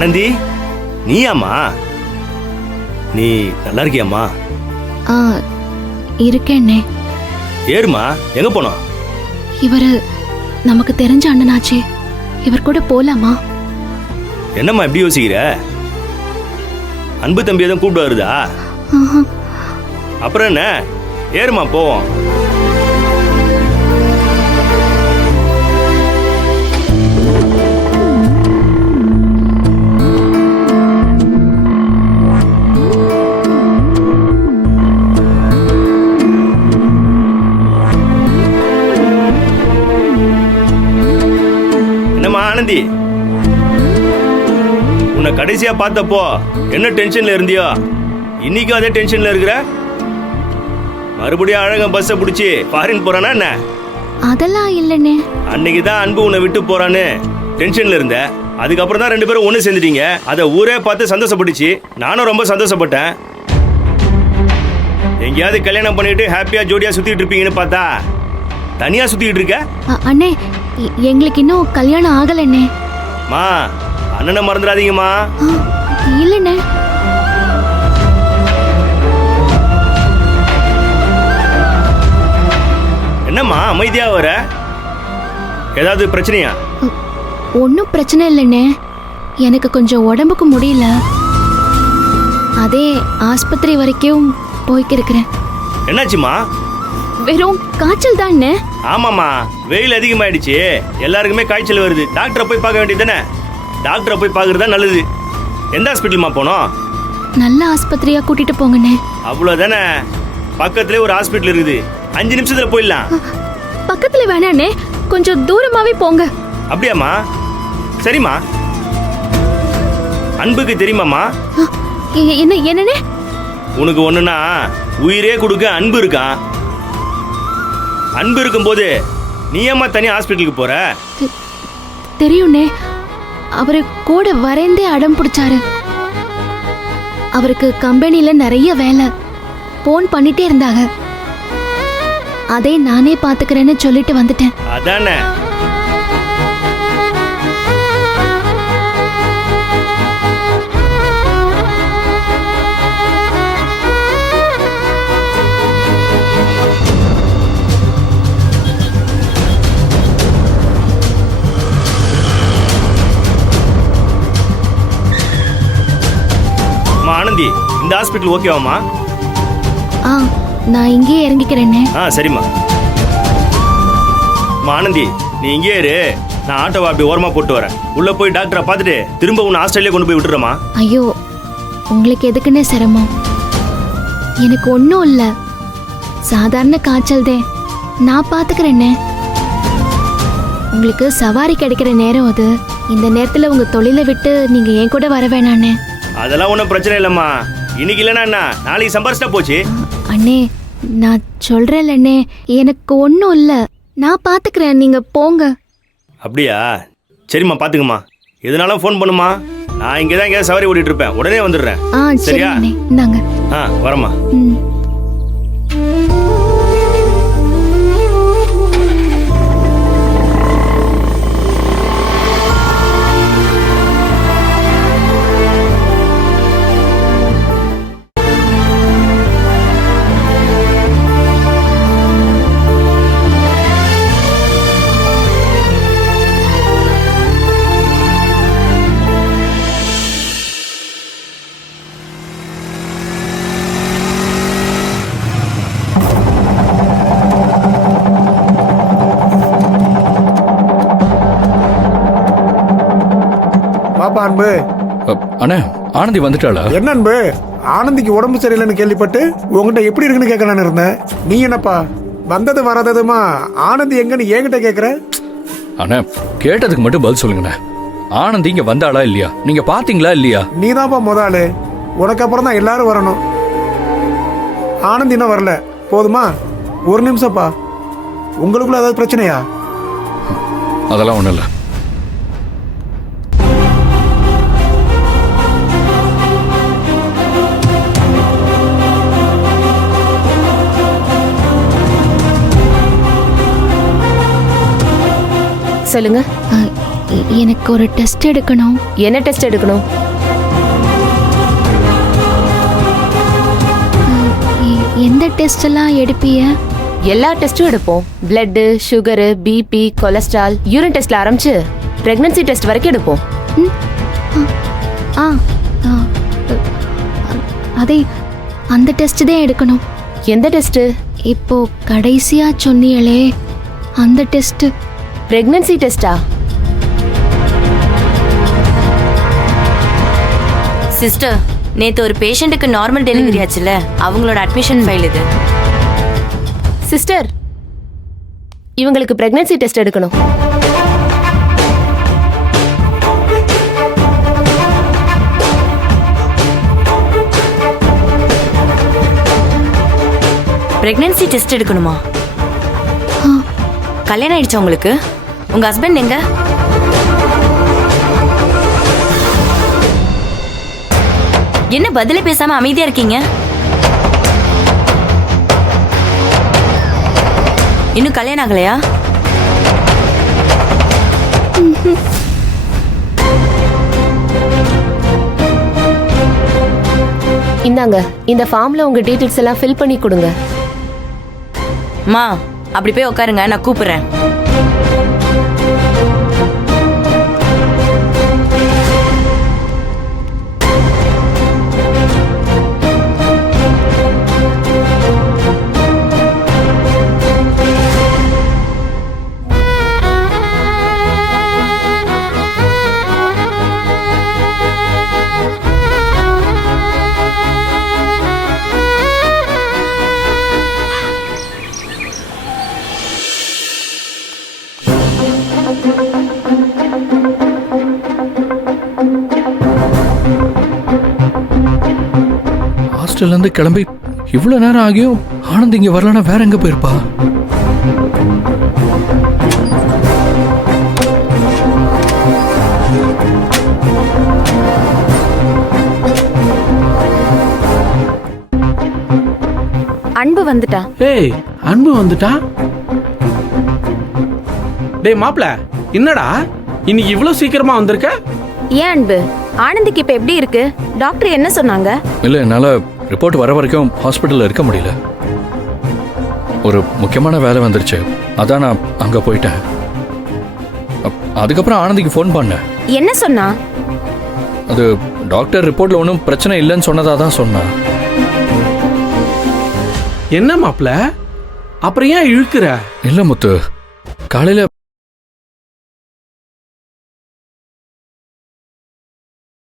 ஆனந்தி, நீயாம்மா? நீ நல்லா இருக்கியாம்மா? ஆ இருக்கேன்னே. ஏறுமா, எங்க போனோம்? இவரு நமக்கு தெரிஞ்ச அண்ணனாச்சே, இவர் கூட போலாமா? என்னம்மா எப்படி யோசிக்கிற? அன்பு தம்பி எதுவும் கூப்பிட்டு வருதா? ஆஹா. அப்புறம் என்ன, ஏறுமா போவோம். என்னம்மா ஆனந்தி, உன்னை கடைசியா பார்த்தப்போ என்ன டென்ஷன்ல இருந்தியோ, இன்னைக்கும் அதே டென்ஷன்ல இருக்கிற? மறுபடியும் அழகா பஸ்ஸை பிடிச்சி ஃபாரின் போறானா என்ன? அதெல்லாம் இல்லைண்ணே. அன்னைக்கு தான் அன்பு உன்னை விட்டு போறான்னு டென்ஷன்ல இருந்த. அதுக்கப்புறம் தான் 2 பேரும் ஒன்று சேர்ந்துட்டீங்க. அதை ஊரே பார்த்து சந்தோஷப்பட்டுச்சு. நானும் ரொம்ப சந்தோஷப்பட்டேன். எங்கேயாவது கல்யாணம் பண்ணிட்டு ஹாப்பியா ஜோடியா சுத்திட்டு இருப்பீங்கன்னு பார்த்தா தனியா சுத்திட்டு இருக்க. அண்ணே, எங்களுக்கு இன்னும் கல்யாணம் ஆகலண்ணே. மா, அண்ணனை மறந்துடாதீங்கம்மா. இல்லைண்ணே. என்னம்மா அமைதியா வர? ஏதாவது பிரச்சனையா? ஒன்றும் பிரச்சனை இல்லைண்ணே. எனக்கு கொஞ்சம் உடம்புக்கு முடியல, அதே ஆஸ்பத்திரி வரைக்கும் போய்க்கிருக்கிறேன். என்னாச்சுமா? வெறும் காய்ச்சல் தானே. ஆமாம்மா, வெயில் அதிகமாயிடுச்சு, எல்லாருக்குமே காய்ச்சல் வருது. டாக்டரை போய் பார்க்க வேண்டியது தானே? டாக்டரை போய் பார்க்கறது தான் நல்லது. எந்த ஹாஸ்பிட்டலுமா போனோம்? நல்ல ஆஸ்பத்திரியா கூட்டிட்டு போங்கண்ணே. அவ்வளோதானே, பக்கத்துலேயே ஒரு ஹாஸ்பிட்டல் இருக்குது, 5 நிமிஷத்துல போயிடலாம். பக்கத்துல வேணாண்ணே, கொஞ்சம் தூரமாவே போங்க. அப்படியாம்மா? சரிம்மா. அன்புக்கு தெரியுமாம்மா? என்னண்ணே? உனக்கு ஒண்ணுன்னா உயிரே கொடுக்க அன்பு இருக்கான். அன்பு இருக்கும்போது நீ ஏம்மா தனியா ஹாஸ்பிட்டலுக்கு போற? தெரியும்ண்ணே, அவரு கூட வரைந்தே அடம் பிடிச்சாரு. அவருக்கு கம்பெனில நிறைய வேலை, போன் பண்ணிட்டே இருந்தாங்க. அதே நானே பாத்துக்கிறேன்னு சொல்லிட்டு வந்துட்டேன். அதானே. ஆனந்தி, இந்த ஹாஸ்பிட்டல் ஓகேவாமா? நான் இங்கேயே இறங்கிக்கிறேன்னே. சரிம்மா. ஆனந்தி, நீ இங்கே இரு, நான் ஆட்டோவை அப்படி ஓரமா போட்டு வரேன். உள்ள போய் டாக்டரை பார்த்துட்டு திரும்ப உன்னை ஆஸ்திரேலியா கொண்டு போய் விட்டுறமா? ஐயோ, உங்களுக்கு எதுக்குன்னே சிரமம்? எனக்கு ஒன்றும் இல்லை, சாதாரண காய்ச்சல் தான், நான் பார்த்துக்கிறேன்னே. உங்களுக்கு சவாரி கிடைக்கிற நேரம் அது. இந்த நேரத்தில் உங்க தொழிலை விட்டு நீங்க என் கூட வர வேணாண்ணே. அதெல்லாம் ஒன்றும் பிரச்சனை இல்லைம்மா. இன்னைக்கு இல்லைன்னா என்ன, நாளைக்கு சம்பாரிச்சிட்டா போச்சு. அண்ணே, நான் சொல்றேன் அண்ணே, எனக்கு ஒன்றும் இல்லை, நான் பார்த்துக்கிறேன், நீங்க போங்க. அப்படியா? சரிம்மா, பார்த்துக்குமா. எதுனாலும் ஃபோன் பண்ணுமா. நான் இங்கே தான் எங்கேயாவது சவாரி ஓடிட்டு இருப்பேன், உடனே வந்துடுறேன். சரியா? இந்தாங்க. வரமா. பாப்பா அன்பு. அண்ணே, ஆனந்தி வந்துட்டாளா? என்ன அன்பு, ஆனந்திக்கு உடம்பு சரியில்லைன்னு கேள்விப்பட்டு உங்ககிட்ட எப்படி இருக்குன்னு கேட்கலான்னு இருந்தேன். நீ என்னப்பா வந்தது வராததுமா ஆனந்தி எங்கன்னு என்கிட்ட கேட்குற? அண்ணே, கேட்டதுக்கு மட்டும் பதில் சொல்லுங்கண்ணே. ஆனந்தி இங்க வந்தாளா இல்லையா? நீங்க பாத்தீங்களா இல்லையா? நீதான்ப்பா முதலாளு, உனக்கு அப்புறம் தான் எல்லாரும் வரணும். ஆனந்தி இன்னும் வரல, போதுமா? ஒரு நிமிஷம்ப்பா. உங்களுக்குள்ள ஏதாவது பிரச்சனையா? அதெல்லாம் ஒண்ணும் இல்லை. சொல்லுங்க. எனக்கு ஒரு டெஸ்ட் எடுக்கணும். என்ன டெஸ்ட் எடுக்கணும்? எந்த டெஸ்ட் எல்லாம் எடுப்பீங்க? எல்லா டெஸ்டும் எடுப்போம். Blood, sugar, BP, cholesterol, urine டெஸ்ட்ல ஆரம்பிச்சு பிரெக்னன்சி டெஸ்ட் வரைக்கும் எடுப்போம். ஆ ஆ, அதே அந்த டெஸ்ட் தான் எடுக்கணும். எந்த டெஸ்ட்? இப்போ கடைசியா சொன்னீங்களே அந்த டெஸ்ட். பிரெக்னன்சி டெஸ்டா? சிஸ்டர், நேத்து ஒரு பேஷண்ட்டுக்கு நார்மல் டெலிவரி ஆச்சுல, அவங்களோட அட்மிஷன் ஃபைல் இது. சிஸ்டர், இவங்களுக்கு பிரெக்னன்சி டெஸ்ட் எடுக்கணும். பிரெக்னன்சி டெஸ்ட் எடுக்கணுமா? கல்யாணம் ஆயிடுச்சா உங்களுக்கு? உங்க ஹஸ்பண்ட் எங்க? என்ன பதிலே பேசாம அமைதியா இருக்கீங்க? இன்னும் கல்யாணம் ஆகலையா? இந்தாங்க, இந்த ஃபார்ம்ல உங்க டீடைல்ஸ் எல்லாம் ஃபில் பண்ணி கொடுங்க. மா, அப்படி போய் உட்காருங்க, நான் கூப்பிடுறேன். ஹாஸ்டல்ல இருந்து கிளம்பி இவ்வளவு நேரம் ஆகியும் ஆனந்த் இங்க வரலன்னா வேற எங்க போயிருப்பா? அன்பு வந்துட்டா. ஏய், அன்பு வந்துட்டா? டேய் மாப்ள, என்னடா இன்னைக்கு இவ்வளவு சீக்கிரமா வந்திருக்க? ஏன் அன்பு, ஆனந்திக்கு இப்ப எப்படி இருக்கு? டாக்டர் என்ன சொன்னாங்க? இல்ல, என்னால ரிப்போர்ட் வர வரைக்கும் ஹாஸ்பிட்டல்ல இருக்க முடியல. ஒரு முக்கியமான வேலை வந்துருச்சு, அதான் நான் அங்க போயிட்டேன். அதுக்கப்புறம் ஆனந்திக்கு ஃபோன் பண்ணேன். என்ன சொன்னா? அது டாக்டர் ரிப்போர்ட்ல ஒன்றும் பிரச்சனை இல்லைன்னு சொன்னதா தான் சொன்னா. என்ன மாப்ள, அப்புறம் ஏன் இழுக்கிற? இல்ல முத்து, காலையில